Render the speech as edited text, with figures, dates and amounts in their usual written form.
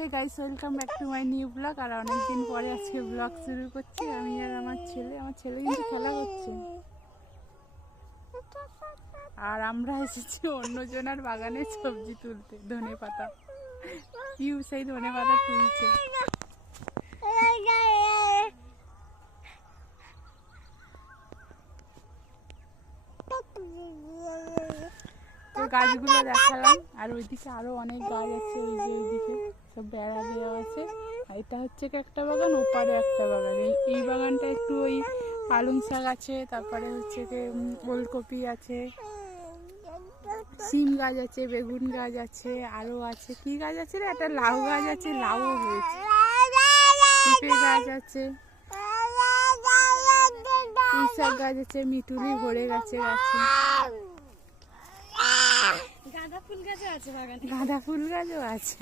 Hey guys, welcome back to my new blog. আর অনেকদিন পরে আজকে ব্লগ শুরু করছি আমি আর আমার ছেলে কিন্তু খেলা করছে। আর আমরা এসেছি অন্যজনের বাগানে সবজি তুলতে, ধনে পাতা। পিউ সেই ধনে পাতা তুলছে। তো গাছগুলো দেখালাম, আর ওইদিকে আরো অনেক গাছ আছে। ওই যে ওইদিকে সব বেড়া দেওয়া আছে। এটা হচ্ছে কি একটা বাগান, ওপারে একটা বাগান। এই বাগানটা একটু ওই পালং শাক আছে, তারপরে হচ্ছে কি ওলকপি আছে, সিম গাছ আছে, বেগুন গাছ আছে, আরো আছে কি গাছ আছে রে, একটা লাউ গাছ আছে, লাউও হয়েছে, পেঁপে গাছ আছে, পুঁই শাক গাছ আছে, মিতুলি ভরে গেছে গাছে, গাঁদা ফুল গাছও আছে বাগানে। গাঁদা ফুল গাছও আছে।